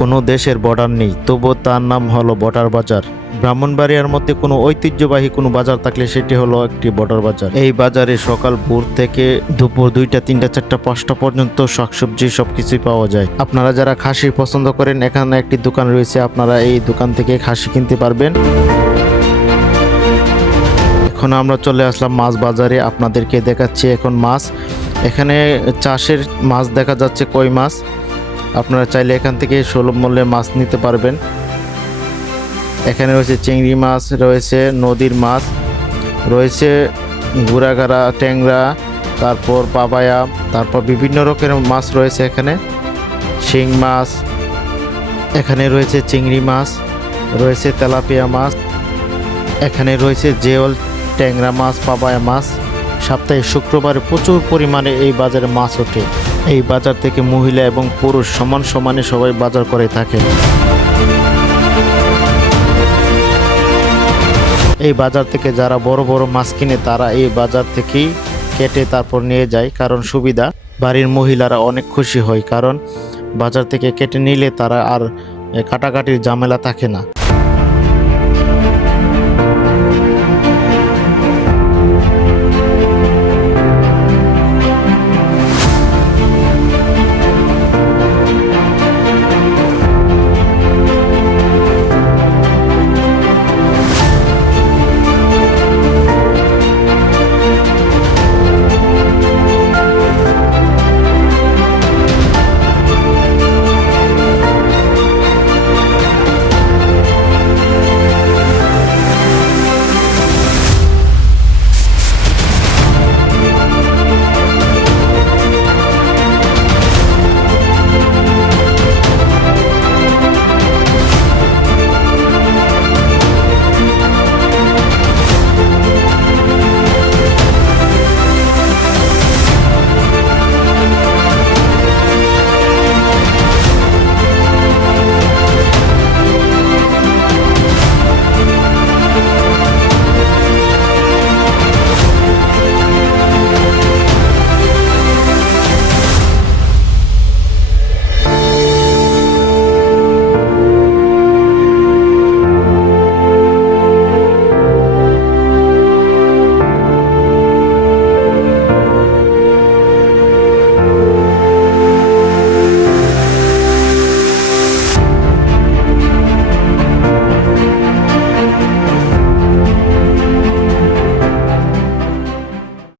কোনো দেশের বর্ডার নেই, তবুও তার নাম হলো বর্ডার বাজার। ব্রাহ্মণবাড়িয়ার মধ্যে কোনো ঐতিহ্যবাহী কোনো বাজার থাকলে সেটি হলো একটি বর্ডার বাজার। এই বাজারে সকাল ভোর থেকে দুপুর 2টা 3টা 4টা 5টা পর্যন্ত শাকসবজি সবকিছুই পাওয়া যায়। আপনারা যারা খাসি পছন্দ করেন, এখানে একটি দোকান রয়েছে, আপনারা এই দোকান থেকে খাসি কিনতে পারবেন। এখন আমরা চলে আসলাম মাছ বাজারে, আপনাদেরকে দেখাচ্ছি এখন মাছ। এখানে চাষের মাছ দেখা যাচ্ছে, কই মাছ। আপনারা চাইলে এখান থেকে সুলভ মূল্যে মাছ নিতে পারবেন। এখানে রয়েছে চিংড়ি মাছ, রয়েছে নদীর মাছ, রয়েছে গুড়াগাড়া, ট্যাংরা, তারপর পাবায়া, তারপর বিভিন্ন রকমের মাছ রয়েছে এখানে। শিং মাছ, এখানে রয়েছে চিংড়ি মাছ, রয়েছে তেলাপিয়া মাছ, এখানে রয়েছে জেওল, ট্যাংরা মাছ, পাবায়া মাছ। সপ্তাহে শুক্রবারে প্রচুর পরিমাণে এই বাজারে মাছ ওঠে। এই বাজার থেকে মহিলা এবং পুরুষ সমান সমানে সবাই বাজার করে থাকে। এই বাজার থেকে যারা বড় বড় মাছ কিনে তারা এই বাজার থেকেই কেটে তারপর নিয়ে যায়, কারণ সুবিধা। বাড়ির মহিলারা অনেক খুশি হয়, কারণ বাজার থেকে কেটে নিলে তারা আর কাটাকাটির ঝামেলা থাকে না।